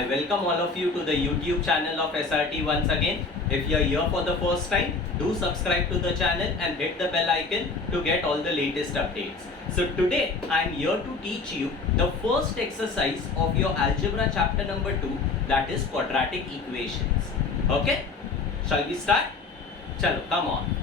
I welcome all of you to the YouTube channel of SRT once again. If you are here for the first time, do subscribe to the channel and hit the bell icon to get all the latest updates. So today I am here to teach you the first exercise of your algebra chapter number 2, that is quadratic equations. Okay? Shall we start? Chalo, come on.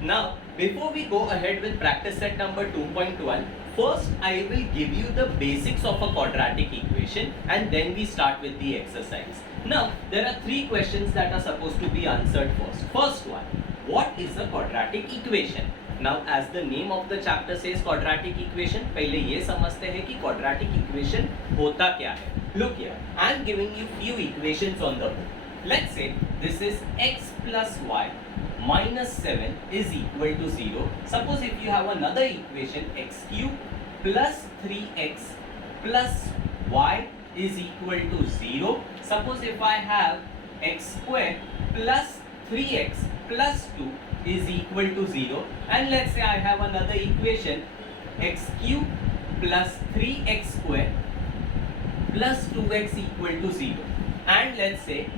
Now, before we go ahead with practice set number 2.1, first I will give you the basics of a quadratic equation and then we start with the exercise. Now, there are three questions that are supposed to be answered first. First one, what is a quadratic equation? Now, as the name of the chapter says quadratic equation, पहले ये समझते हैं कि quadratic equation होता क्या है. Look here, I am giving you few equations on the board. Let's say this is x plus y minus 7 is equal to 0. Suppose if you have another equation, x cube plus 3x plus y is equal to 0. Suppose if I have x square plus 3x plus 2 is equal to 0. And let's say I have another equation, x cube plus 3x square plus 2x equal to 0. And let's say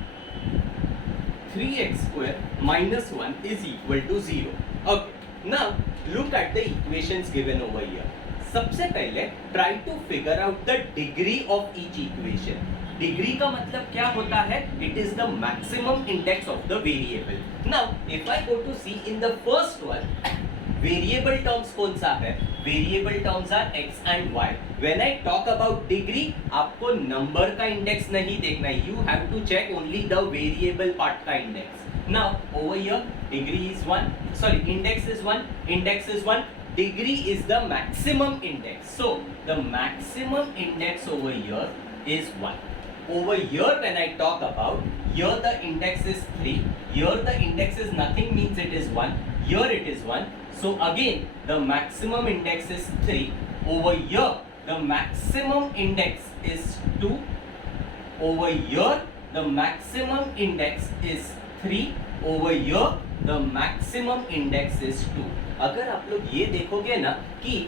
3x square minus 1 is equal to 0. Okay, now look at the equations given over here. सबसे पहले try to figure out the degree of each equation. Degree का मतलब क्या होता है? It is the maximum index of the variable. Now, if I go to see in the first one, variable terms कौन सा है? Variable terms are x and y. When I talk about degree, आपको number का index नहीं देखना है. You have to check only the variable part का index. Now, over here, degree is 1. Sorry, index is 1. Index is 1. Degree is the maximum index. So, the maximum index over here is 1. Over here, when I talk about, here the index is 3. Here the index is nothing, means it is 1. Here it is 1. So again, the maximum index is 3. Over here, the maximum index is 2. Over here, the maximum index is 3. Over here, the maximum index is 2. अगर आप लोग ये देखोगे ना कि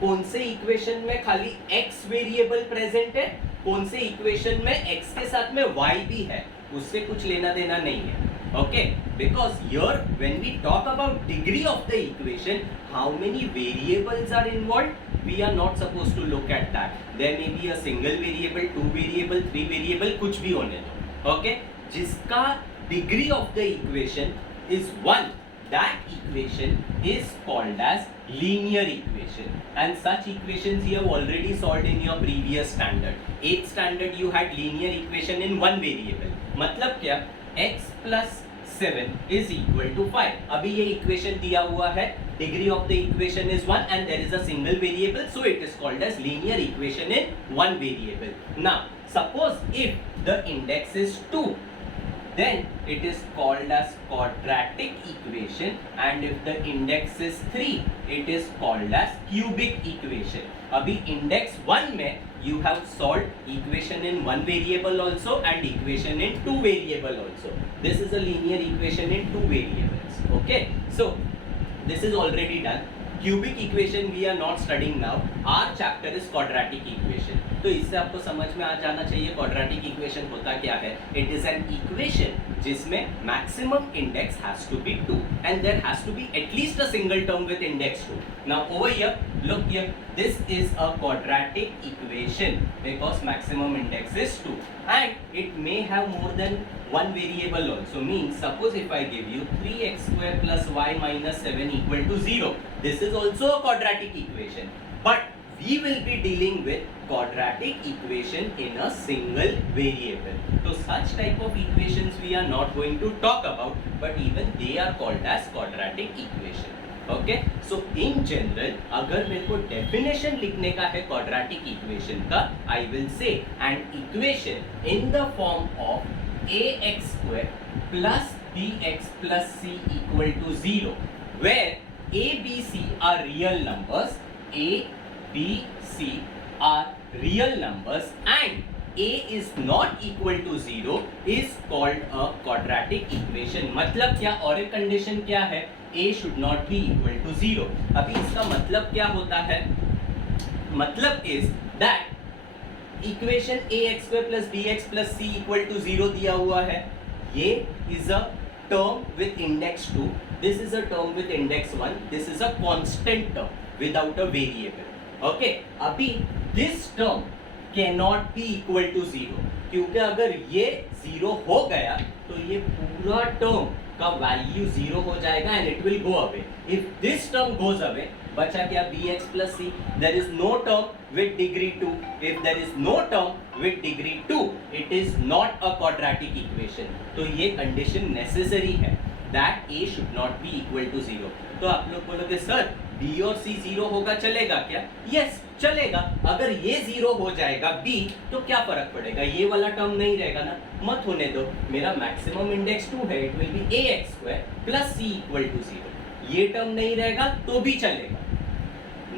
कौन से equation में खाली x वेरिएबल प्रेजेंट है, कौन से इक्वेशन में x के साथ में y भी है, उससे कुछ लेना देना नहीं है. Okay, because here when we talk about degree of the equation, how many variables are involved, we are not supposed to look at that. There may be a single variable, two variable, three variable, कुछ भी होने दो. Okay, जिसका degree of the equation is 1, that equation is called as linear equation. And such equations you have already solved in your previous standard. 8th standard you had linear equation in one variable. मतलब क्या? x plus 7 is equal to 5. अभी ये equation दिया हुआ है, degree of the equation is 1 and there is a single variable, so it is called as linear equation in one variable. Now, suppose if the index is 2, then it is called as quadratic equation, and if the index is 3, it is called as cubic equation. अभी index 1 में you have solved equation in one variable also and equation in two variable also. This is a linear equation in two variables. Okay, so this is already done. Cubic equation we are not studying now. Our chapter is quadratic equation. तो इससे आपको समझ में आ जाना चाहिए quadratic equation होता क्या है. It is an equation जिसमें maximum index has to be 2 and there has to be at least a single term with index 2. Now over here, look here, this is a quadratic equation because maximum index is 2 and it may have more than one variable also. Means suppose if I give you 3x square plus y minus 7 equal to 0, this is also a quadratic equation, but we will be dealing with quadratic equation in a single variable. So such type of equations we are not going to talk about, but even they are called as quadratic equation. Okay, so in general, अगर मेरे को definition लिखने का है quadratic equation का, I will say an equation in the form of ax square plus bx plus c equal to 0, where a, b, c are real numbers, a, b, c are real numbers and a is not equal to 0 is called a quadratic equation. मतलब क्या, और एक condition क्या है? a should not be equal to 0. अभी इसका मतलब क्या होता है? मतलब is that equation ax square plus bx plus c equal to 0 दिया हुआ है, ये is a term with index 2, this is a term with index 1, this is a constant term without a variable. Okay, अभी this term cannot be equal to 0, क्योंकि अगर ये 0 हो गया तो ये पूरा टर्म का वैल्यू 0 हो जाएगा and it will go away. If this term goes away, बचा क्या bx plus c, there is no term with degree 2. If there is no term with degree 2, it is not a quadratic equation. तो ये condition necessary है that a should not be equal to 0. तो आप लोग बोलोगे sir b और c 0 होगा चलेगा क्या? Yes, चलेगा. अगर ये 0 हो जाएगा b तो क्या फर्क पड़ेगा, ये वाला टर्म नहीं रहेगा ना, मत होने दो. मेरा मैक्सिमम इंडेक्स 2 है, it will be ax square plus c equal to 0. ये टर्म नहीं रहेगा तो भी चलेगा.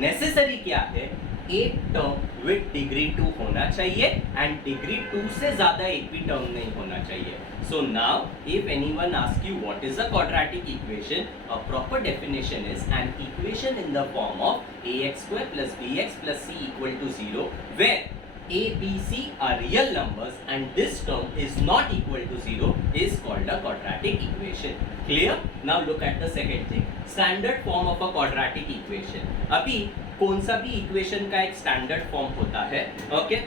नेसेसरी क्या है, एक टर्म विद डिग्री 2 होना चाहिए एंड डिग्री 2 से ज्यादा एक भी टर्म नहीं होना चाहिए. So now if anyone ask you what is a quadratic equation, a proper definition is an equation in the form of ax square plus bx plus c equal to 0 where a, b, c are real numbers and this term is not equal to 0 is called a quadratic equation. Clear? Now look at the second thing. Standard form of a quadratic equation. अभी कौन सा भी equation का एक standard form होता है. Okay,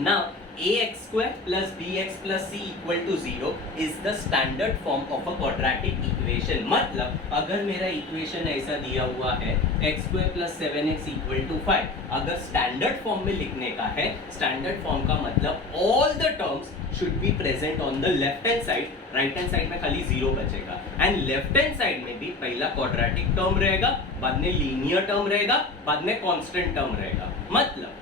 now ax square plus bx plus c equal to 0 is the standard form of a quadratic equation. मतलब अगर मेरा इक्वेशन ऐसा दिया हुआ है x square plus 7x equal to 5, अगर स्टैंडर्ड फॉर्म में लिखने का है, स्टैंडर्ड फॉर्म का मतलब all the terms should be present on the left hand side, right hand side में खाली 0 बचेगा and left hand side में भी पहला quadratic term रहेगा, बाद में linear term रहेगा, बाद में constant term रहेगा. मतलब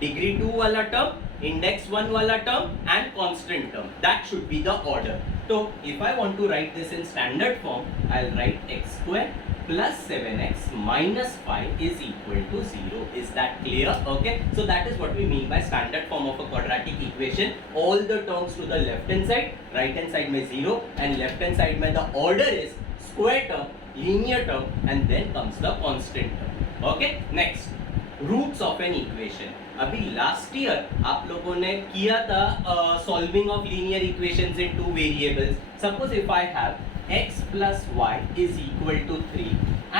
डिग्री 2 वाला टर्म, इंडेक्स 1 वाला term and constant term, that should be the order. तो if I want to write this in standard form, I will write x square plus 7x minus 5 is equal to 0. Is that clear? Okay, so that is what we mean by standard form of a quadratic equation. All the terms to the left hand side, right hand side में 0 and left hand side में the order is square term, linear term and then comes the constant term. Okay, next, roots of an equation. अभी last year आप लोगों ने किया था solving of linear equations in two variables. Suppose if I have x plus y is equal to 3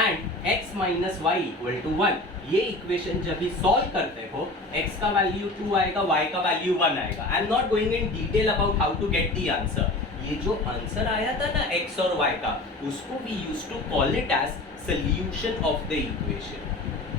and x minus y equal to 1. ये equation जब भी solve करते हो, x का वैल्यू 2 आएगा, y का वैल्यू 1 आएगा. I am not going in detail about how to get the answer. ये जो आंसर आया था ना x और y का, उसको we used to call it as solution of the equation.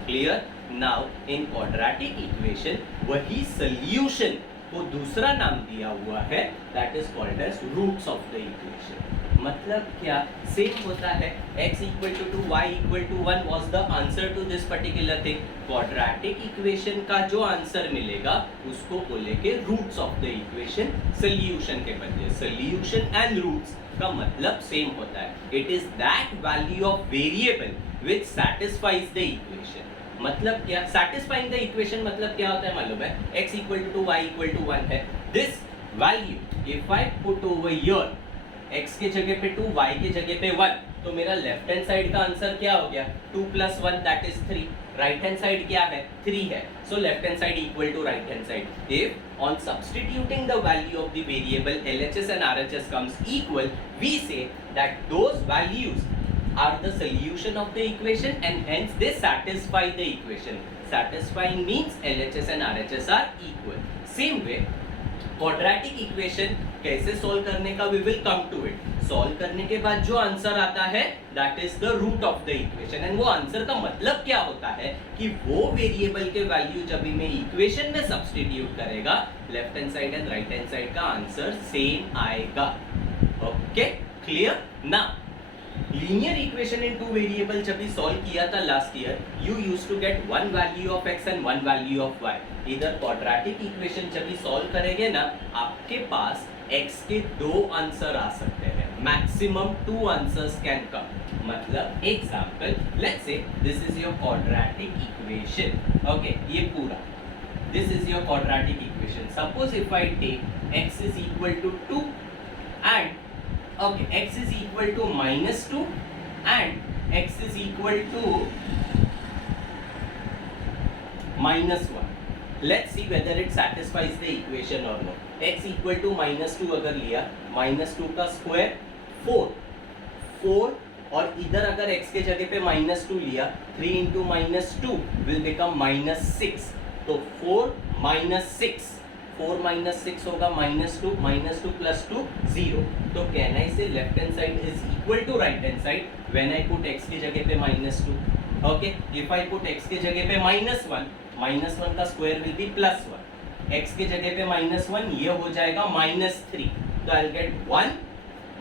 Clear? Now in quadratic equation वही solution को दूसरा नाम दिया हुआ है, that is called as roots of the equation. मतलब क्या, सेम होता है, x equal to 2 y equal to 1 was the answer to this particular thing. quadratic equation का जो आंसर मिलेगा उसको बोलेंगे roots of the equation, solution के बदले. solution and roots का मतलब सेम होता है. it is that value of variable which satisfies the equation. मतलब क्या, satisfying the equation मतलब क्या होता है मालूम है, x equal to 2 y equal to 1 है. this value if I put over here, x के जगह पे 2 y के जगह पे 1, तो मेरा लेफ्ट हैंड साइड का आंसर क्या हो गया, 2 plus 1 that is 3. Right hand side क्या है, 3 है. So left hand side equal to right hand side. If on substituting the value of the variable LHS and RHS comes equal, we say that those values are the solution of the equation and hence they satisfy the equation. Satisfying means LHS and RHS are equal. Same way, quadratic equation कैसे solve करने का, we will come to it. Solve करने के बाद जो answer आता है that is the root of the equation. and वो आंसर का मतलब क्या होता है कि वो वेरिएबल के वैल्यू जब भी मैं इक्वेशन में सब्सटीट्यूट करेगा, left hand side and right hand side का आंसर सेम आएगा. Okay, clear? ना linear equation in two variable जब भी सॉल्व किया था last year, you used to get one value of x and one value of y. इधर quadratic equation जब भी सॉल्व करेंगे ना, आपके पास x के 2 आंसर आ सकते हैं, मैक्सिमम 2 आंसर्स कैन कम. मतलब example, let's say this is your quadratic equation. Okay, ये पूरा this is your quadratic equation. Suppose if I take x is equal to 2 and okay, x is equal to minus 2 and x is equal to minus 1. Let's see whether it satisfies the equation और no. x equal to -2 अगर लिया, -2 का square 4 और इधर अगर x के जगह पे -2 लिया, 3 इंटू -2 विल बिकम -6। तो 4 -6 होगा -2 प्लस 2 0। तो can I say left hand side is equal to right hand side when I put x की जगह पे -2। Okay, if I put x की जगह पे -1 का स्क्वायर विल बी +1, x के जगह पे -1 ये हो जाएगा -3। तो I will get 1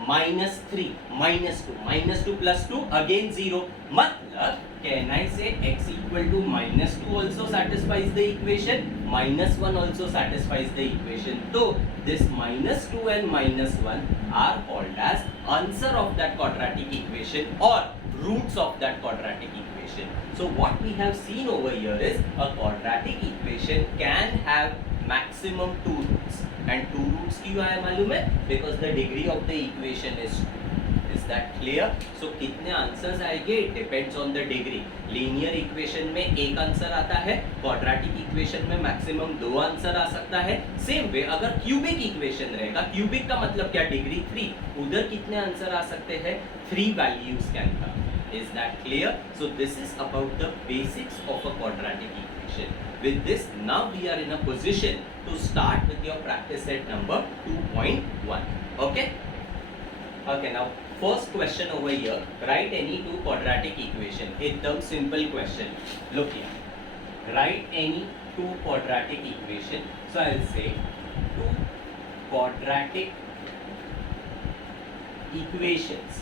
-3 -2 plus 2 again 0। मतलब can I say x equal to -2 also satisfies the equation, -1 also satisfies the equation। तो this -2 and -1 are called as answer of that quadratic equation or roots of that quadratic equation। So what we have seen over here is a quadratic equation can have maximum 2 roots, and 2 roots क्यों आया मालूम है? Because the degree of the equation is 2। Is that clear? So कितने answers आएंगे? It depends on the degree। Linear equation में एक answer आता है, क्वाड्रेटिक इक्वेशन में मैक्सिमम 2 आंसर आ सकता है। सेम वे अगर क्यूबिक इक्वेशन रहेगा, क्यूबिक का मतलब क्या? डिग्री 3, उधर कितने आंसर आ सकते हैं? 3 values can come. Is that clear? So this is about the basics of a quadratic equation। With this, now we are in a position to start with your practice set number 2.1। Okay? Okay, now first question over here, write any 2 quadratic equation। एकदम simple question। Look here, write any 2 quadratic equation। So I'll say 2 quadratic equations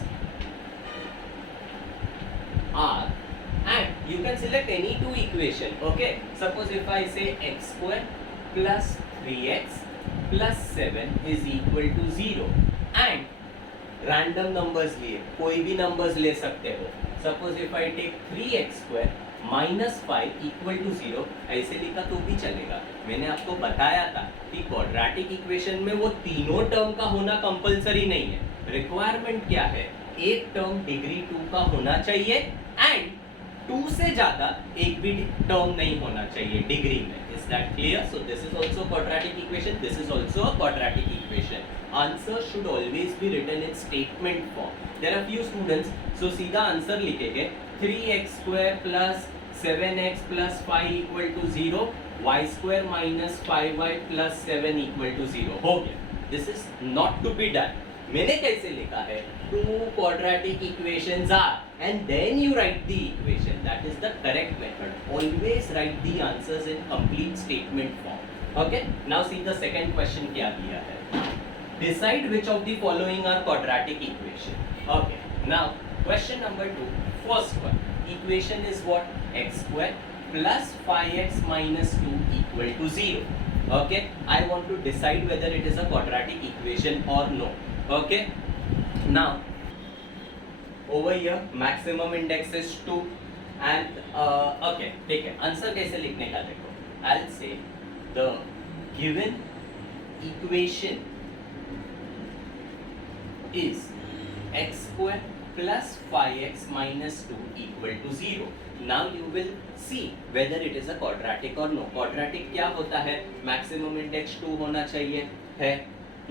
are, and you can select any 2 equation। Okay, suppose if I say x square plus 3x plus 7 is equal to 0 and random numbers लिए, कोई भी numbers ले सकते हो। Suppose if I take 3x square minus 5 equal to 0, ऐसे लिखा तो भी चलेगा। मैंने आपको बताया था कि quadratic equation में वो तीनों टर्म का होना कंपलसरी नहीं है। रिक्वायरमेंट क्या है? एक टर्म डिग्री 2 का होना चाहिए एंड 2 से ज्यादा एक भी टर्म नहीं होना चाहिए डिग्री में। Is that clear? So this is also quadratic equation, this is also a quadratic equation. Answer should always be written in statement form. There are few students so सीधा answer लिखेंगे 3x square plus 7x plus 5 equal to 0, y square minus 5y plus 7 equal to 0। हो गया। This is not to be done. मैंने कैसे लिखा है? 2 quadratic equations are, and then you write the equation। That is the correct method। Always write the answers in complete statement form। Okay? Now see the second question क्या दिया है? Decide which of the following are quadratic equation। Okay. Now question number 2, first one, equation is what? X square plus 5x minus 2 equal to 0। Okay? I want to decide whether it is a quadratic equation or no। Okay, now over here maximum index is 2 and okay, ठीक है। Answer कैसे लिखने का देखो, I'll say the given equation is x square plus 5x minus 2 equal to 0। Now you will see whether it is a quadratic or no। quadratic क्या होता है? maximum index 2 होना चाहिए है।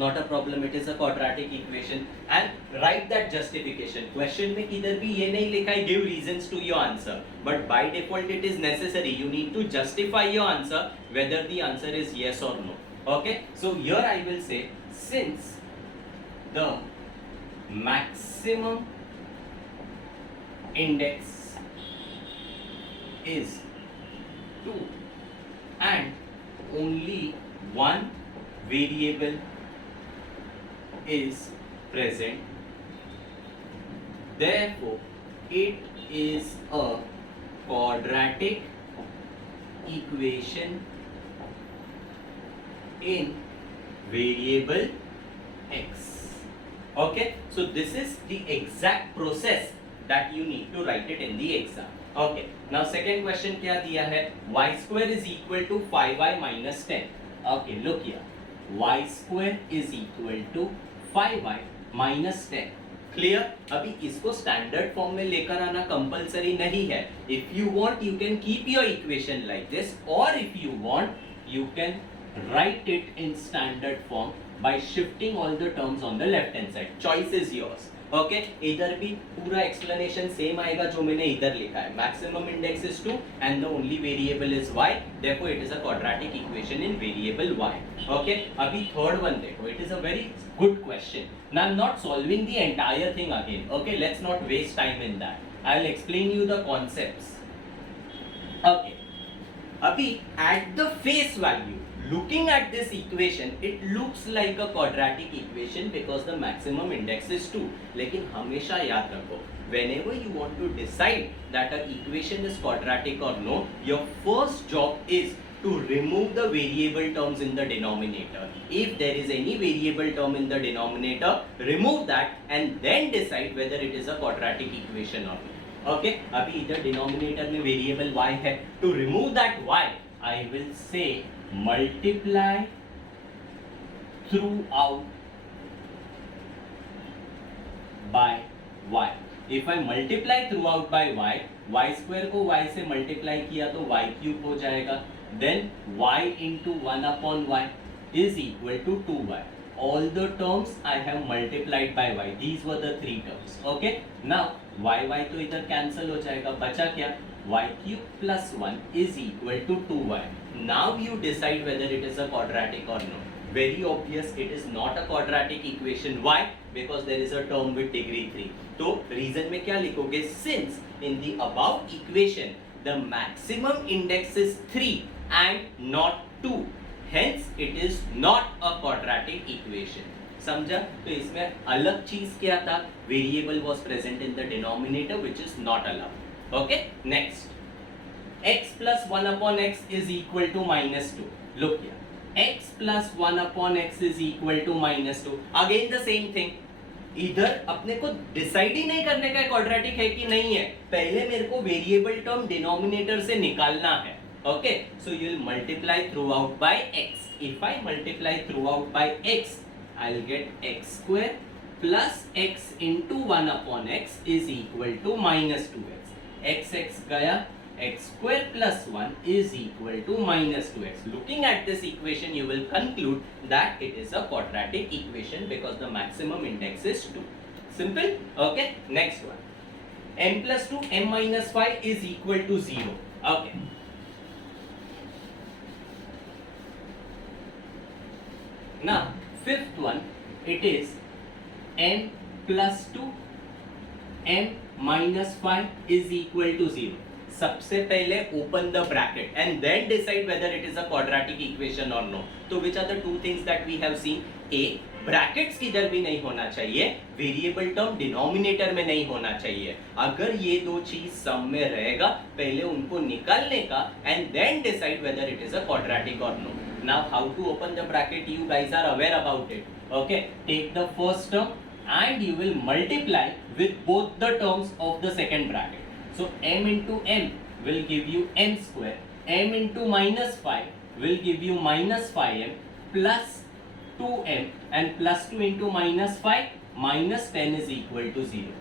Not a problem, it is a quadratic equation and write that justification। Question में किधर भी ये नहीं लिखा है give reasons to your answer, but by default it is necessary, you need to justify your answer whether the answer is yes or no। Okay, so here I will say since the maximum index is 2 and only one variable is present, therefore it is a quadratic equation in variable x। Okay, so this is the exact process that you need to write it in the exam। Okay, now second question क्या दिया है? y square is equal to 5y minus 10। Okay, look here, y square is equal to 5y minus 10। Clear? अभी इसको standard form में लेकर आना compulsory नहीं है। If you want you can keep your equation like this, or if you want you can write it in standard form by shifting all the terms on the left hand side. Choice is yours. Okay इधर भी पूरा explanation same आएगा जो मैंने इधर लिखा है. Maximum index is 2 and the only variable is y, therefore it is a quadratic equation in variable y. Okay अभी थर्ड वन देखो. It is a very good question. Now I am not solving the entire thing again. Okay let's not waste time in that. I will explain you the concepts. Okay अभी at the face value looking at this equation it looks like a quadratic equation because the maximum index is 2. लेकिन हमेशा याद रखो whenever you want to decide that an equation is quadratic or no, your first job is to remove the variable terms in the denominator. If there is any variable term in the denominator, remove that and then decide whether it is a quadratic equation or not. Okay, अभी इधर denominator में variable y है. To remove that y, I will say multiply throughout by y. If I multiply throughout by y, y square को y से multiply किया तो y cube हो जाएगा. Then y into 1 upon y is equal to 2y. All the terms I have multiplied by y. These were the three terms. Okay. Now y तो इधर cancel हो जाएगा. बचा क्या? y cube plus 1 is equal to 2y. Now you decide whether it is a quadratic or no. Very obvious, it is not a quadratic equation. Why? Because there is a term with degree 3. तो reason में क्या लिखोगे? Since in the above equation the maximum index is 3 and not 2, hence it is not a quadratic equation. समझा? तो इसमें अलग चीज क्या था? Variable was present in the denominator which is not allowed. Okay, next. X plus 1 upon x is equal to minus 2. Look here. X plus 1 upon x is equal to minus 2. Again the same thing. इधर अपने को decide ही नहीं करने का quadratic है कि नहीं है. पहले मेरे को वेरिएबल टर्म डिनोमिनेटर से निकालना है. Okay, so you will multiply throughout by x. If I multiply throughout by x, I'll get x square plus x into 1 upon x is equal to minus 2x. x गया, x square plus 1 is equal to minus 2x. Looking at this equation, you will conclude that it is a quadratic equation because the maximum index is 2. Simple? Okay. Next one. m plus 2, m minus 5 is equal to 0. Okay. Now, fifth one, it is m plus 2, m minus 5 is equal to 0. सबसे पहले open the bracket and then decide whether it is a quadratic equation or no. तो which are the two things that we have seen? A, brackets किधर भी नहीं होना चाहिए, variable term denominator में नहीं होना चाहिए. अगर ये दो चीज सम में रहेगा, पहले उनको निकालने का and then decide whether it is a quadratic और no. Now how to open the bracket, you guys are aware about it. Okay, take the first term and you will multiply with both the terms of the second bracket. So m into m will give you m square, m into minus 5 will give you minus 5m plus 2m, and plus 2 into minus 5 minus 10 is equal to 0.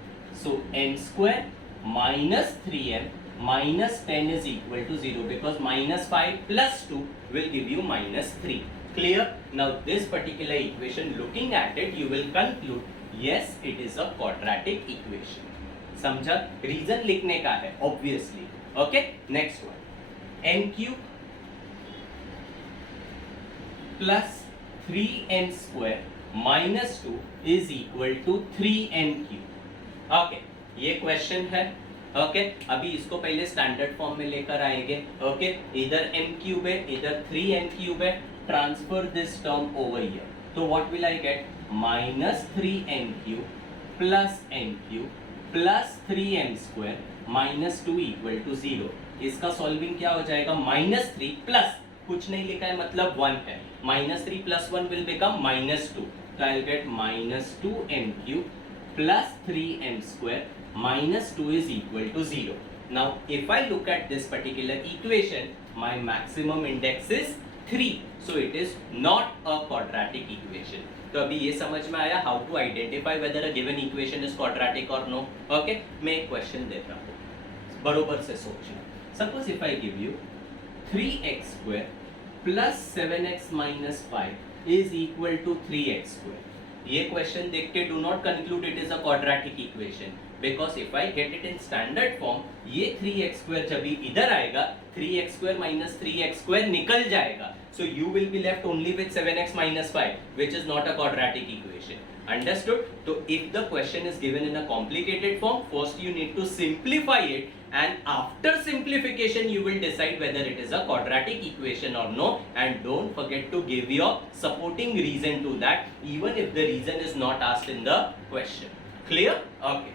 So m square minus 3m minus 10 is equal to 0 because minus 5 plus 2 will give you minus 3. Clear? Now this particular equation, looking at it, you will conclude yes, it is a quadratic equation. समझा? Reason लिखने का है obviously. Okay, next one. m cube plus 3m square minus 2 is equal to 3m cube. Okay, ये question है. Okay, अभी इसको पहले standard form में लेकर आएंगे. ओके, इधर m क्यूब है, इधर 3m क्यूब है. Transfer this term over here. तो what will I get? minus 3m cube plus m cube plus 3m square minus 2 equal to 0. इसका सॉल्विंग क्या हो जाएगा? minus 3 plus कुछ नहीं लिखा है मतलब 1 है. minus 3 plus 1 will become minus 2. तो I'll get minus 2m cube plus 3m square minus 2 is equal to 0. Now if I look at this particular equation, my maximum index is 3. So it is not a quadratic equation. तो अभी ये समझ में आया how to identify whether a given equation is quadratic और no. Okay, मैं एक question देता हूँ, बरोबर से सोचना. Suppose if I give you 3x square plus 7x minus 5 is equal to 3x square. ये क्वेश्चन देख के do not conclude it is a quadratic equation, because if I get it in standard form, ये 3x square जब इधर आएगा 3x square minus 3x square निकल जाएगा. So you will be left only with 7x minus 5, which is not a quadratic equation. Understood? So if the question is given in a complicated form, first you need to simplify it, and after simplification you will decide whether it is a quadratic equation or no, and don't forget to give your supporting reason to that, even if the reason is not asked in the question. Clear? Okay.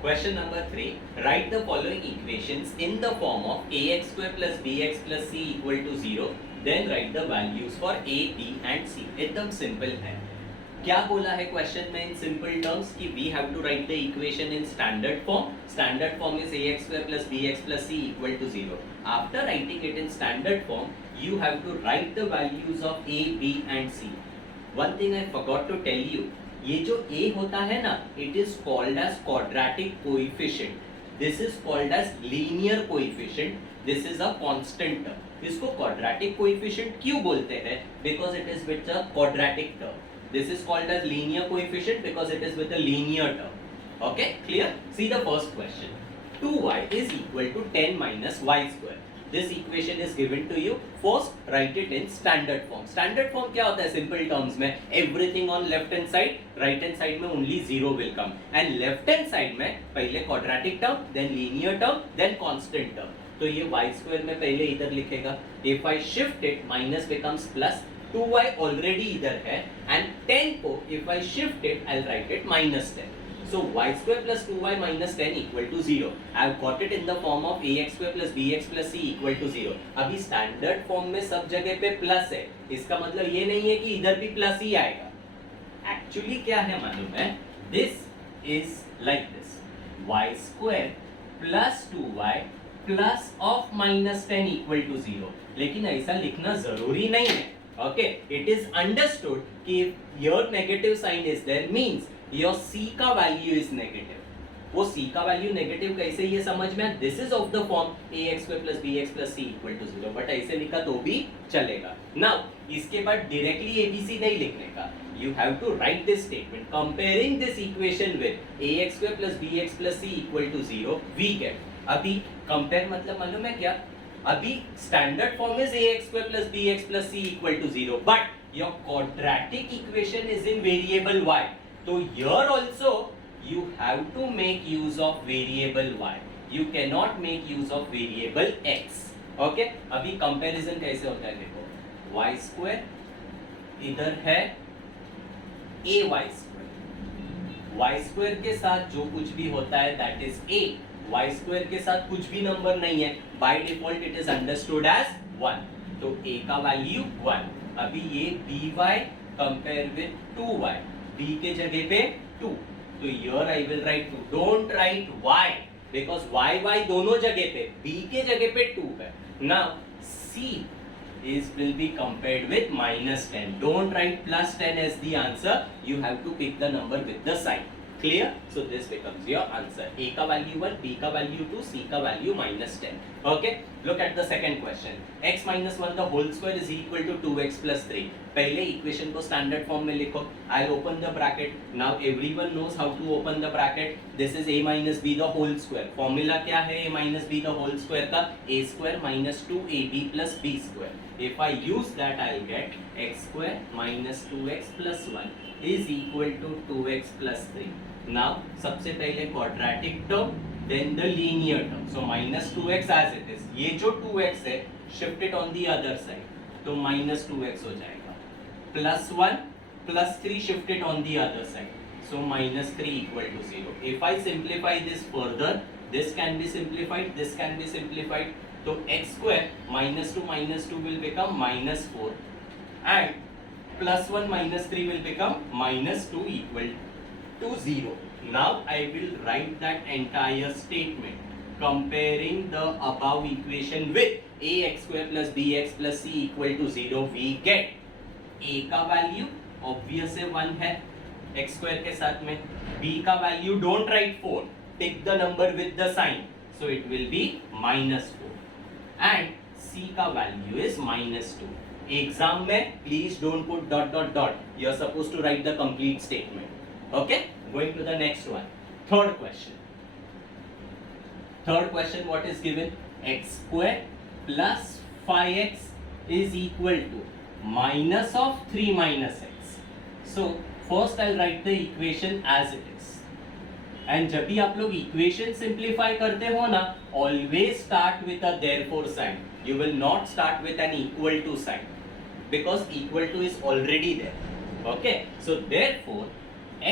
Question number 3. Write the following equations in the form of ax square plus bx plus c equal to 0. Then write the values for a, b and c. एकदम simple है. क्या बोला है question में in simple terms कि we have to write the equation in standard form. Standard form is ax square plus bx plus c equal to 0. After writing it in standard form, you have to write the values of a, b and c. One thing I forgot to tell you. ये जो a होता है ना, it is called as quadratic coefficient. This is called as linear coefficient. This is a constant term. इसको quadratic coefficient क्यों बोलते हैं? Because it is with a quadratic term. This is called as linear coefficient because it is with a linear term. Okay, clear? See the first question. 2y is equal to 10 minus y square. This equation is given to you. First, write it in standard form. Standard form क्या होता है simple terms में? Everything on left hand side, right hand side में only zero will come. And left hand side में पहले quadratic term, then linear term, then constant term. तो ये y square में पहले इधर लिखेगा. If I shift it, minus becomes plus. 2y already इधर है. And 10 को if I shift it, I'll write it minus 10. So y square plus 2y minus 10 equal to 0. I have got it in the form of ax square plus bx plus c equal to 0. अभी standard form में सब जगह पे plus है. इसका मतलब ये नहीं है कि इधर भी प्लस ही आएगा. एक्चुअली क्या है मालूम है? This is like this. y square plus 2y plus of minus 10 equal to 0. लेकिन ऐसा लिखना जरूरी नहीं है. Okay, it is understood कि your negative sign is there means your c का वैल्यू इज नेगेटिव. वो c का वैल्यू नेगेटिव कैसे ये समझ में? This is of the form ax square plus bx plus c equal to 0. But ऐसे लिखा तो भी चलेगा. नाउ इसके बाद डायरेक्टली abc नहीं लिखने का. You have to write this statement comparing this equation with ax square plus bx plus c equal to 0. We get. अभी compare मतलब मालूम है क्या? अभी standard form is ax square plus bx plus c equal to 0. But your quadratic equation is in variable y. So here also you have to make use of variable y. You cannot make use of variable x. Okay? अभी comparison कैसे होता है देखो. y square इधर है ay square. y square के साथ जो कुछ भी होता है that is a. y square के साथ कुछ भी नंबर नहीं है. By default it is understood as 1. तो a का वैल्यू 1. अभी ये by compare with 2y. b के जगह पे 2. तो here I will write 2. Don't write y because y दोनों जगह पे. b के जगह पे 2 है. Now c will be compared with minus 10. Don't write plus 10 as the answer. You have to pick the number with the sign. Clear? So this becomes your answer. A का value 1, B का value 2, C का value minus 10. Okay? Look at the second question. X minus 1 the whole square is equal to 2x plus 3. पहले equation को standard form में लिखो. I'll open the bracket. Now everyone knows how to open the bracket. This is a minus b the whole square. Formula क्या है a minus b the whole square का? A square minus 2ab plus b square. If I use that, I'll get x square minus 2x plus 1 is equal to 2x plus 3. Now, सबसे पहले quadratic term, then the linear term. So minus 2x as it is. ये जो 2x है, shift it on the other side. तो minus 2x हो जाएगा. Plus 1, plus 3 shift it on the other side. So minus 3 equal to 0. If I simplify this further, this can be simplified, this can be simplified. So x square minus 2 will become minus 4. And plus 1 minus 3 will become minus 2 equal to 0. Now I will write that entire statement comparing the above equation with ax square plus bx plus c equal to 0. We get a का value obvious है 1 है x square के साथ में. b का value don't write 4. Pick the number with the sign. So it will be minus 4. And c का value is -2. Exam में please don't put dot dot dot, you are suppose to write the complete statement. Okay, going to the next one. Third question. Third question, what is given? X square plus 5x is equal to minus of 3 minus x. So first I'll write the equation as it is. And जब भी आप लोग equation simplify करते हो ना, always start with a therefore sign. You will not start with an equal to sign because equal to is already there. Okay, so therefore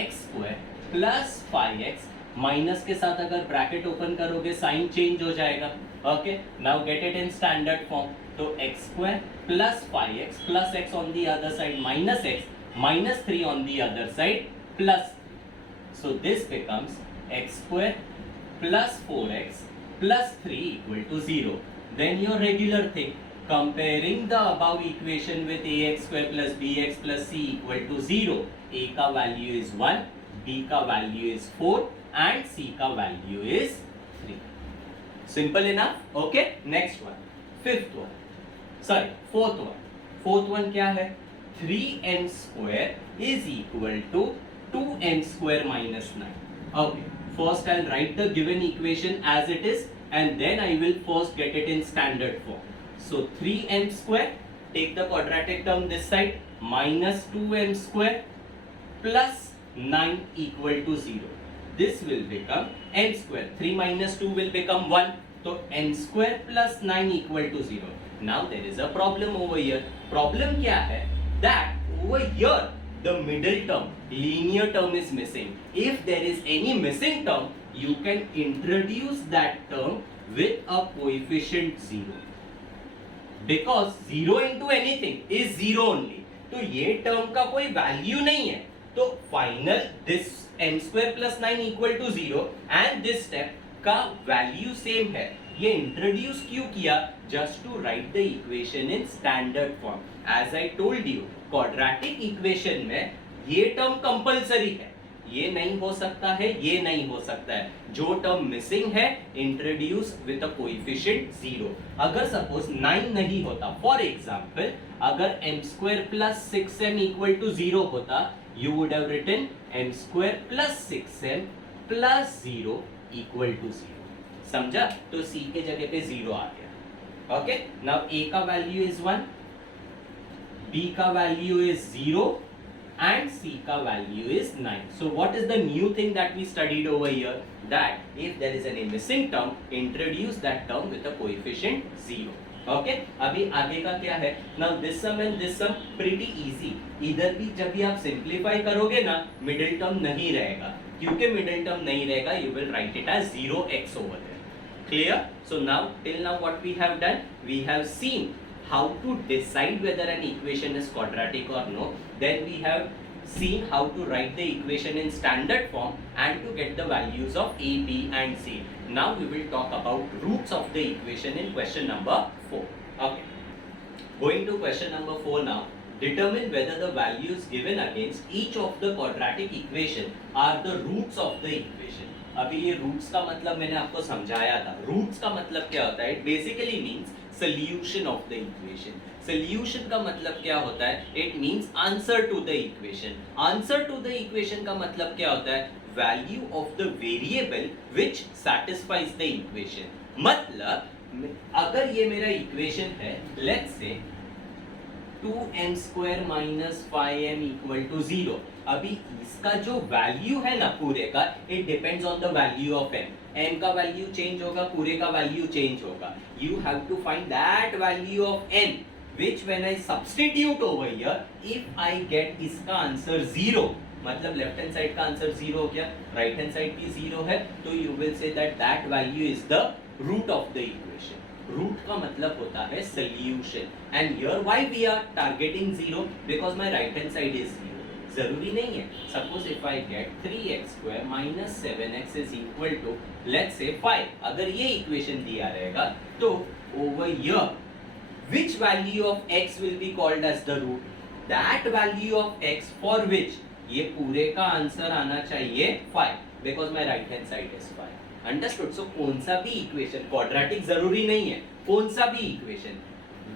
x square plus 5x minus के साथ अगर bracket ओपन करोगे sign change हो जाएगा. Okay, now get it in standard form. तो x square plus 5x plus x on the other side minus x minus 3 on the other side plus. So this becomes x square plus 4x plus 3 equal to 0. Then your regular thing, comparing the above equation with ax square plus bx plus c equal to 0. a का value is 1, b का value is 4 and c का value is 3. Simple enough. Okay, next one. Fifth one. Sorry, fourth one. Fourth one क्या है? 3n square is equal to 2n square minus 9. Okay, first I'll write the given equation as it is and then I will first get it in standard form. So 3n square, take the quadratic term this side, minus 2n square plus 9 equal to 0. This will become n square. 3 minus 2 will become 1. So n square plus 9 equal to 0. Now there is a problem over here. Problem क्या है? That over here the middle term, linear term is missing. If there is any missing term, you can introduce that term with a coefficient 0. Because 0 into anything is 0 only. तो ये term का कोई value नहीं है. तो final this n square plus 9 equal to 0 and this step का value same है. ये इंट्रोड्यूस क्यों किया? Just to write the equation in standard form. As I told you, quadratic equation में ये टर्म कंपलसरी है. ये नहीं हो सकता है, ये नहीं हो सकता है. जो टर्म मिसिंग है इंट्रोड्यूस विद अ कोएफिशिएंट 0. अगर सपोज 9 नहीं होता, फॉर एग्जांपल अगर m square plus 6m equal to 0 होता, you would have written m square plus 6m plus 0 equal to 0. समझा? तो c के जगह पे 0 आ गया. ओके, नाउ a का वैल्यू इज 1, b का वैल्यू इज 0 and c का value is 9. So what is the new thing that we studied over here? That if there is any missing term, introduce that term with a coefficient 0. ओके, अभी आगे का क्या है? Now this sum and this sum pretty easy. इधर भी जब भी आप सिंप्लीफाई करोगे ना, मिडिल टर्म नहीं रहेगा. क्योंकि मिडिल टर्म नहीं रहेगा, you will write it as 0x over there. Clear? So now till now what we have done, we have seen how to decide whether an equation is quadratic or no. Then we have seen how to write the equation in standard form and to get the values of a, b and c. Now we will talk about roots of the equation in question number 4. Okay, going to question number 4 now. Determine whether the values given against each of the quadratic equation are the roots of the equation. अभी ये roots का मतलब मैंने आपको समझाया था. Roots का मतलब क्या होता है? It basically means solution of the equation. Solution का मतलब क्या होता है? It means answer to the equation. Answer to the equation का मतलब क्या होता है? Value of the variable which satisfies the equation. मतलब अगर ये मेरा इक्वेशन है, let's say 2n square minus 5m equal to 0. अभी इसका जो वैल्यू है ना पूरे का, it depends on the value of m. m का वैल्यू चेंज होगा, पूरे का वैल्यू चेंज होगा. You have to find that value of m which when I substitute over here, if I get इसका आंसर 0, मतलब लेफ्ट हैंड साइड का answer 0 हो गया, राइट हैंड साइड भी 0 है, तो you will say that that value is the root of the equation. Root का मतलब होता है solution. And here why we are targeting 0? Because my right hand side is 0. जरूरी नहीं है. Suppose if I get 3x square minus 7x is equal to let's say 5, अगर ये equation दिया रहेगा तो over here which value of x will be called as the root? That value of x for which ये पूरे का answer आना चाहिए 5. Because my right hand side is 5. Understood? So कौन सा भी इक्वेशन, क्वाड्रेटिक जरूरी नहीं है, कौन सा भी equation,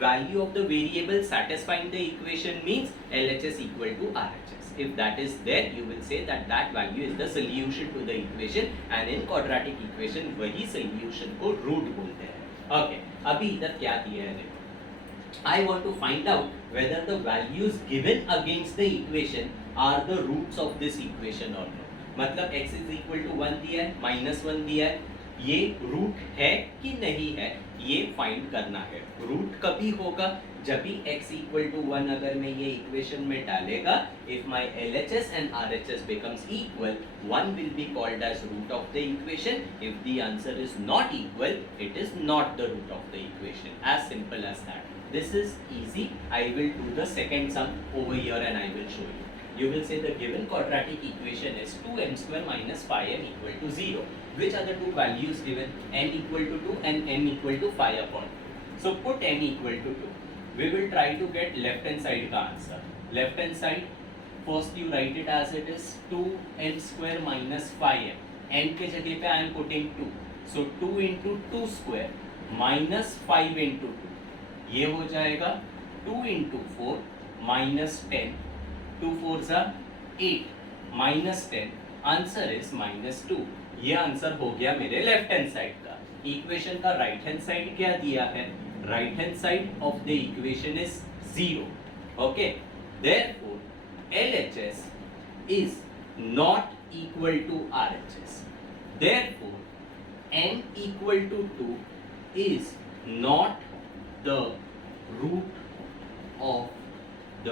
value of the variable satisfying the equation means LHS equal to RHS. If that is there, you will say that that value is the solution to the equation, and in quadratic equation वही solution को root बोलते हैं. Okay, अभी इधर क्या दिया है देखो. I want to find out whether the values given against the equation are the roots of this equation or not. मतलब x is equal to 1 दिया है, -1 दिया है, ये रूट है कि नहीं है ये फाइंड करना है. रूट कभी होगा जब भी x इक्वल टू 1 अगर मैं ये इक्वेशन में डालेगा. If my LHS and RHS becomes equal, 1 will be called as root of the equation. If the answer is not equal, it is not the root of the equation. As simple as that. This is easy. I will do the second sum over here and I will show you. You will say the given quadratic equation is 2m square minus 5m equal to 0. Which are the two values given? m equal to 2 and m equal to 5 upon 2. So put m equal to 2. We will try to get left hand side का answer. Left hand side, first you write it as it is 2m square minus 5m. m के जगह पे I am putting 2. So 2 into 2 square minus 5 into 2. ये हो जाएगा 2 into 4 minus 10. 2 4s are 8 minus 10. Answer is -2. ये answer हो गया मेरे लेफ्ट हैंड साइड का. इक्वेशन का राइट हैंड साइड क्या दिया है? Right hand side of the equation is 0. Okay, therefore LHS is not equal to RHS. Therefore m equal to 2 is not the root of the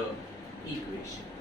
equation.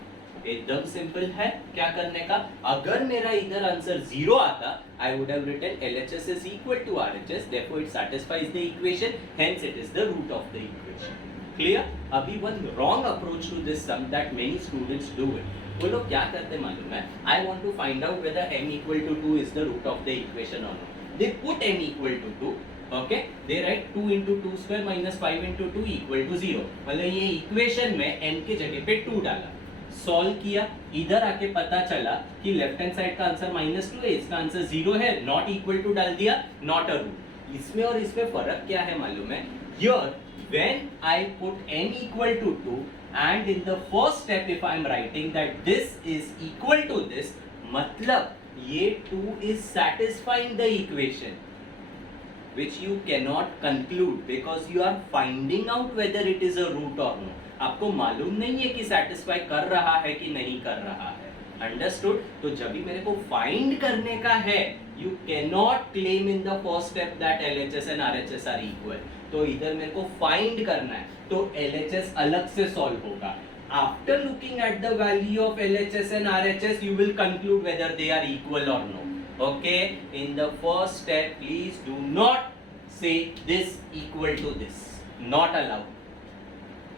एकदम simple है क्या करने का. अगर मेरा इधर आंसर 0 आता, I would have written LHS is equal to RHS, therefore it satisfies the equation, hence it is the root of the equation. Clear? अभी one wrong approach to this sum that many students do it. वो लोग क्या करते मालूम है? I want to find out whether m equal to 2 is the root of the equation or not. They put m equal to 2. Okay, they write 2 into 2 square minus 5 into 2 equal to 0. मतलब ये equation में m के जगह पे 2 डाला, solve किया, इधर आके पता चला कि लेफ्ट हैंड साइड का आंसर -2 है, इसका आंसर 0 है, नॉट इक्वल टू डाल दिया, नॉट अ रूट. इसमें और इसमें फर्क क्या है मालूम है? Here when I put n equal to 2 and in the first step if I am writing that this is equal to this, मतलब ये 2 is satisfying the equation which you cannot conclude because you are finding out whether it is a root or not. आपको मालूम नहीं है कि satisfy कर रहा है कि नहीं कर रहा है. Understood? तो जब भी मेरे को find करने का है, you cannot claim in the first step that LHS and RHS are equal. तो इधर मेरे को find करना है, तो LHS अलग से solve होगा. After looking at the value of LHS and RHS, you will conclude whether they are equal or not. Okay, in the first step please do not say this equal to this, not allowed.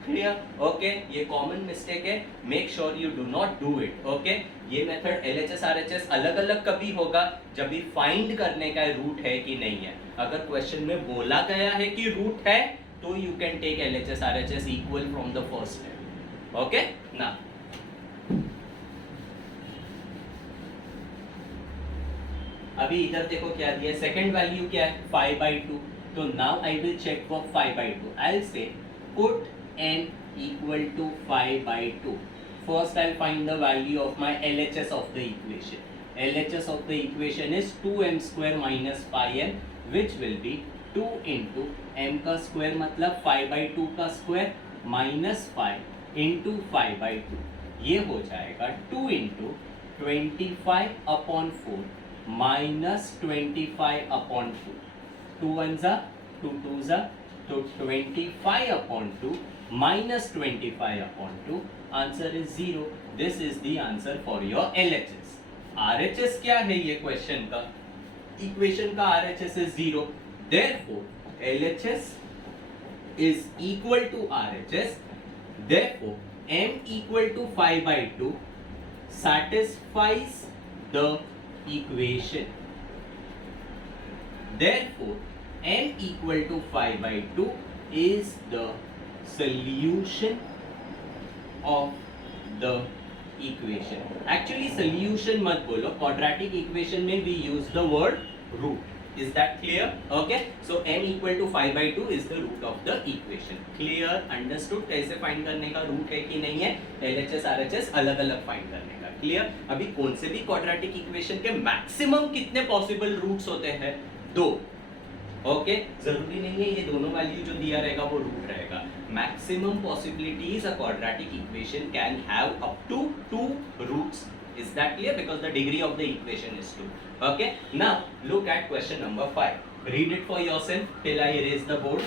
Clear? Okay, ये common mistake है, make sure you do not do it. Okay, ये method LHS RHS अलग अलग कभी होगा जब भी find करने का रूट है कि नहीं है. अगर क्वेश्चन में बोला गया है कि रूट है तो you can take LHS RHS equal from the first step. Okay, now अभी इधर देखो क्या दिया है, सेकंड वैल्यू क्या है 5/2. तो now I will check for 5/2. I will say put n equal to 5/2. First I'll find the value of my LHS of the equation. LHS of the equation is 2m square minus 5m, which will be 2 into m का square मतलब 5/2 का square minus 5 into 5/2. ये हो जाएगा 2 into 25/4 minus 25/2. 2 ones are 2 twos are, तो 25/2 minus 25/2. Answer is 0. This is the answer for your LHS. RHS क्या है ये क्वेश्चन का? इक्वेशन का RHS is 0. Therefore LHS is equal to RHS. Therefore m equal to 5/2 satisfies the equation. Therefore m equal to 5/2 is the solution of the equation. Actually solution मत बोलो, quadratic equation में we use the word root. Is that clear? Okay. So n equal to 5/2 is the root of the equation. Clear? Understood? कैसे find करने का, root है कि नहीं है, LHS RHS अलग अलग फाइंड करने का. क्लियर? अभी कौन से भी क्वाड्रेटिक इक्वेशन के मैक्सिमम कितने पॉसिबल रूट्स होते हैं? 2. ओके, जरूरी नहीं है ये दोनों वैल्यू जो दिया रहेगा वो रूट रहेगा. Maximum possibilities a quadratic equation can have up to 2 roots. Is that clear? Because the degree of the equation is 2. Okay. Now look at question number 5. Read it for yourself till I erase the board.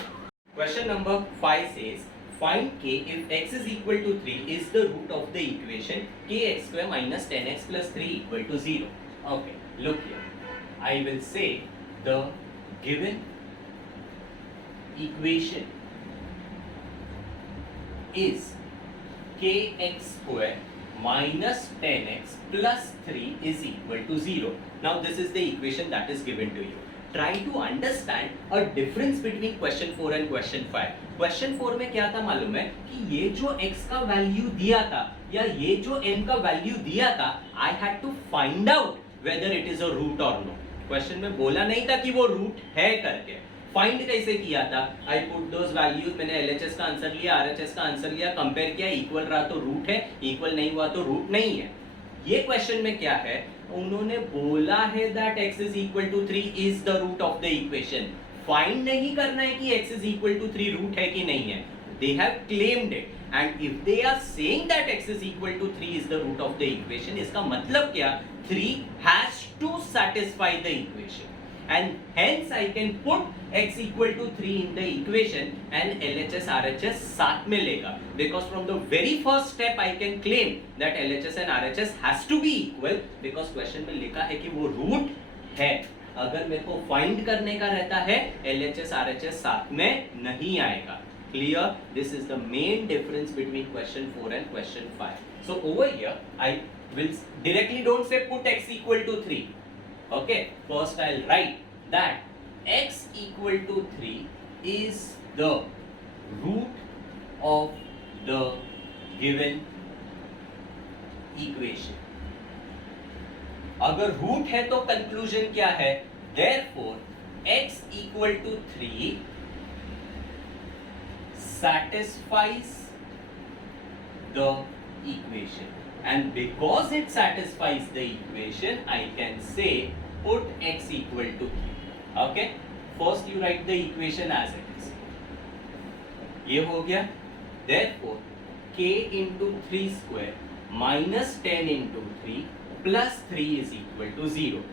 Question number 5 says, find k if x is equal to 3 is the root of the equation kx square minus 10x plus 3 equal to 0. Okay. Look here. I will say the given equation is kx square minus 10x plus 3 is equal to 0. Now this is the equation that is given to you. Try to understand a difference between question 4 and question 5. Question 4 में क्या था मालूम है कि ये जो x का value दिया था या ये जो n का वैल्यू दिया था, I had to find out whether it is a root or no. Question में बोला नहीं था कि वो root है करके. फाइंड कैसे किया था? आई पुट दोज वैल्यूज, मैंने LHS का आंसर लिया, RHS का आंसर लिया, कंपेयर किया, इक्वल रहा तो रूट है, इक्वल नहीं हुआ तो रूट नहीं है. ये क्वेश्चन में क्या है, उन्होंने बोला है that x is equal to 3 is the root of the equation. फाइंड नहीं करना है कि x is equal to 3 root है कि नहीं है. They have claimed it, and if they are saying that x is equal to 3 is the root of the equation, इसका मतलब क्या? 3 has to satisfy the equation. And hence I can put x equal to 3 in the equation and LHS RHS साथ में लेगा, because from the very first step I can claim that LHS and RHS has to be equal, because question में लिखा है कि वो root है. अगर मेरे को find करने का रहता है LHS RHS साथ में नहीं आएगा. Clear? This is the main difference between question 4 and question 5. So over here I will directly don't say put x equal to 3. Okay, first I'll write that x equal to 3 is the root of the given equation. अगर root है तो conclusion क्या है? Therefore x equal to 3 satisfies the equation. And because it satisfies the equation, I can say put x equal to 3. Okay? First you write the equation as it is. ये हो गया. Therefore, k into 3 square minus 10 into 3 plus 3 is equal to 0.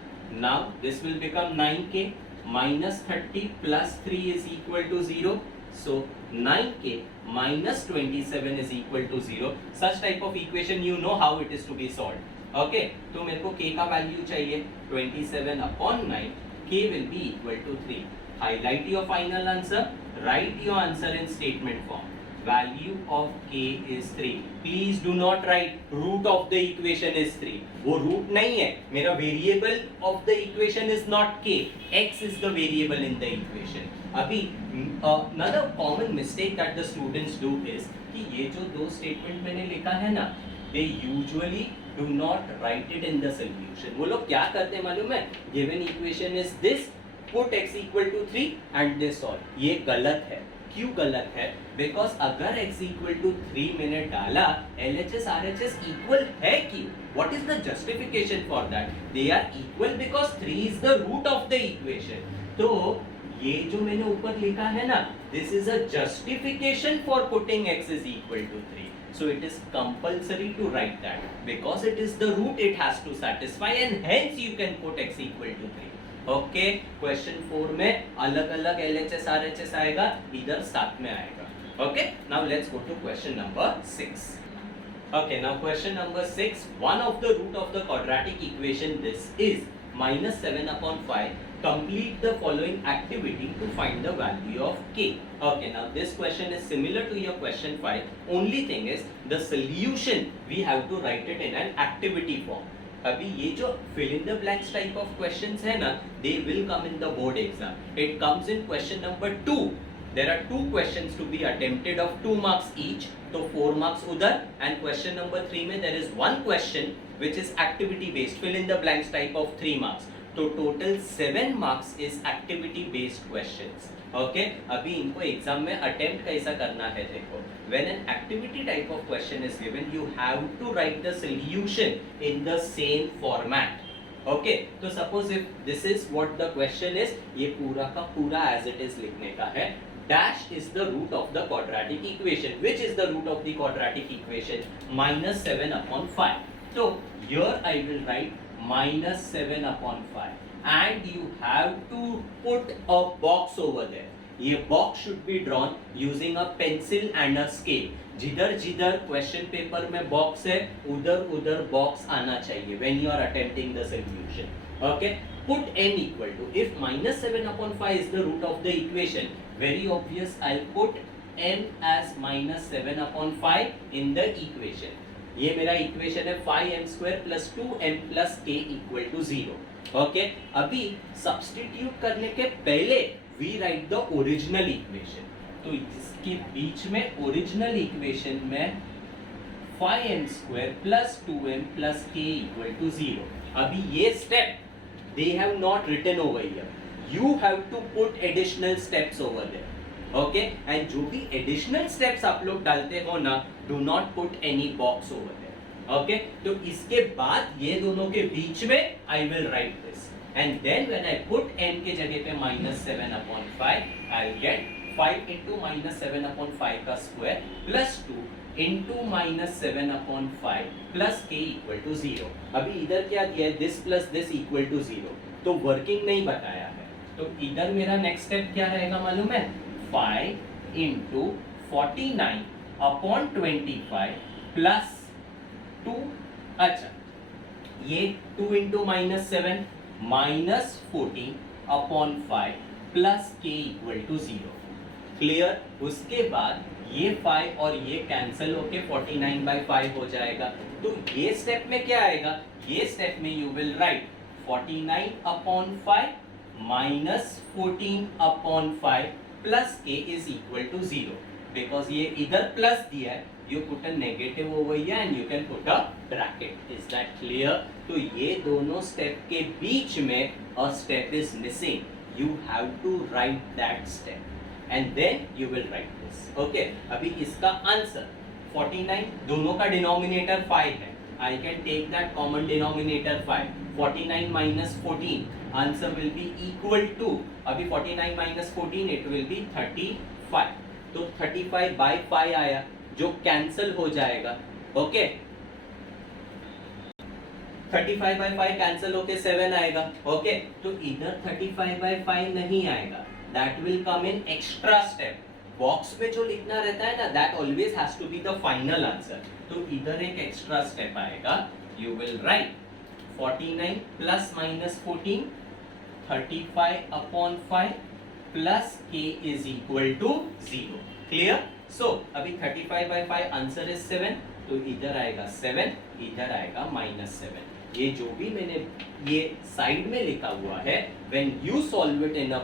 Now this will become 9k minus 30 plus 3 is equal to 0. So 9k minus 27 is equal to 0. Such type of equation you know how it is to be solved. Okay, तो मेरे को k का value चाहिए 27 upon 9. K will be equal to 3. Highlight your final answer. Write your answer in statement form. Value of k is 3. Please do not write root of the equation is 3. वो root नहीं है. मेरा variable of the equation is not k. X is the variable in the equation. अभी another common mistake that the students do is कि ये जो दो statement मैंने लिखा है ना, they usually do not write it in the solution. वो लोग क्या करते हैं मालूम है? Given equation is this, put x equal to 3 and they solve. ये गलत है. क्यों गलत है? Because अगर x equal to 3 मैंने डाला, LHS RHS equal है क्यों? What is the justification for that? They are equal because 3 is the root of the equation. तो ये जो मैंने ऊपर लिखा है ना, this is a justification for putting x is equal to 3. So it is compulsory to write that. Because it is the root, it has to satisfy and hence you can put x equal to 3. Okay, question 4 में अलग अलग LHS RHS आएगा, इधर साथ में आएगा. Okay, now let's go to question number 6. Okay, now question number 6, one of the root of the quadratic equation this is minus 7 upon 5. Complete the following activity to find the value of k. Okay, now this question is similar to your question 5. Only thing is the solution we have to write it in an activity form. अभी ये जो fill in the blanks type of questions है ना, they will come in the board exam. It comes in question number 2. there are 2 questions to be attempted of 2 marks each, तो 4 marks उधर, and question number 3 में there is 1 question which is activity based, fill in the blanks type of 3 marks, तो total 7 marks is activity based questions. Okay अभी इनको exam में attempt कैसा करना है देखो. When an activity type of question is given, you have to write the solution in the same format. Okay तो suppose if this is what the question is, ये पूरा का पूरा एज इट इज लिखने का है. Dash is the root of the quadratic equation. Which is the root of the quadratic equation? -7/5. तो here I will write -7/5 and you have to put a box over there. ये box should be drawn using a pencil and a scale. जिधर जिधर question paper में box है उधर उधर box आना चाहिए when you are attempting the solution. Okay, put m equal to, if -7/5 is the root of the equation, very obvious I'll put m as -7/5 in the equation. ये मेरा equation है 5m² + 2m + k = 0. ओके अभी substitute करने के पहले we write the original equation. तो इसके बीच में ओरिजिनल इक्वेशन में 5m² + 2m + k = 0. अभी ये step they have not written over here. You have to put additional steps over there. Okay and जो भी एडिशनल स्टेप्स आप लोग डालते हो ना, do not put any box over there. Okay तो इसके बाद ये दोनों के बीच में I will write this, and then when I put m के जगह पे -7/5 आई विल गेट 5 * -7/5 का स्क्वायर + 2 * -7/5 + k = 0. अभी इधर क्या दिया है, दिस प्लस दिस = 0, तो वर्किंग नहीं बताया है. तो इधर मेरा नेक्स्ट स्टेप क्या रहेगा मालूम है? 5 * 49/25 + 2. अच्छा ये 2 * -7 -14/5 + k = 0. क्लियर? उसके बाद ये 5 और ये कैंसिल होके 49/5 हो जाएगा. तो ये स्टेप में क्या आएगा? ये स्टेप में you will right 49/5 -14/5 + k = 0. Because ये इधर प्लस दिया है, you put a negative over here and you can put a bracket. Is that clear? तो ये दोनों स्टेप के बीच में a step is missing. You have to write that step and then you will write this. Okay? अभी इसका answer 49, दोनों का डिनोमिनेटर 5 है. I can take that common denominator 5. 49 - 14. Answer will be equal to, अभी 49 - 14 it will be 35. तो 35/5 आया जो cancel हो जाएगा. ओके 35/5 कैंसिल होके 7 आएगा. ओके तो इधर 35/5 नहीं आएगा. That will come in extra step. Box में जो लिखना रहता है ना, that always has to be the final answer. तो इधर एक एक्स्ट्रा स्टेप आएगा. You will write 49 + -14 35/5 + k = 0. Clear? So अभी 35/5 आंसर इज 7, तो इधर आएगा 7, इधर आएगा -7. ये जो भी मैंने ये साइड में लिखा हुआ है, when you solve it in a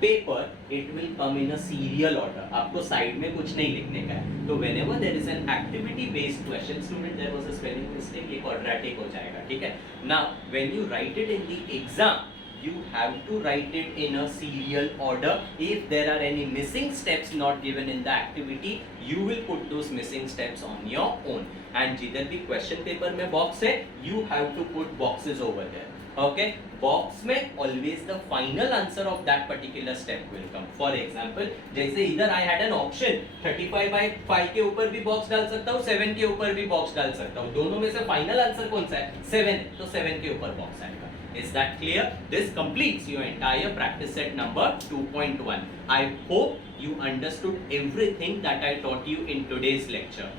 paper it will come in a serial order. आपको साइड में कुछ नहीं लिखने का है. तो whenever there is an activity based question, student there was a spelling mistake, ये क्वाड्रेटिक हो जाएगा. ठीक है? Now when you write it in the exam, you have to write it in a serial order. If there are any missing steps not given in the activity, you will put those missing steps on your own. And जिधर भी question paper में box है, you have to put boxes over there. Okay? Box में always the final answer of that particular step will come. For example, जैसे इधर I had an option 35/5 के ऊपर भी box डाल सकता हूँ, 7 के ऊपर भी box डाल सकता हूँ. दोनों में से final answer कौन सा है? 7. तो 7 के ऊपर box आएगा. Is that clear? This completes your entire practice set number 2.1. I hope you understood everything that I taught you in today's lecture.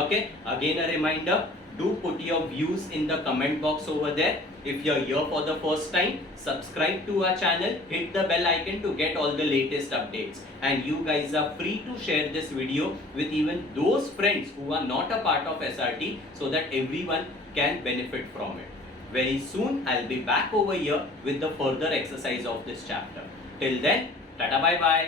Okay? Again a reminder, do put your views in the comment box over there. If you're here for the first time, subscribe to our channel, hit the bell icon to get all the latest updates. And you guys are free to share this video with even those friends who are not a part of SRT, so that everyone can benefit from it. Very soon I'll be back over here with the further exercise of this chapter. Till then, tata bye bye.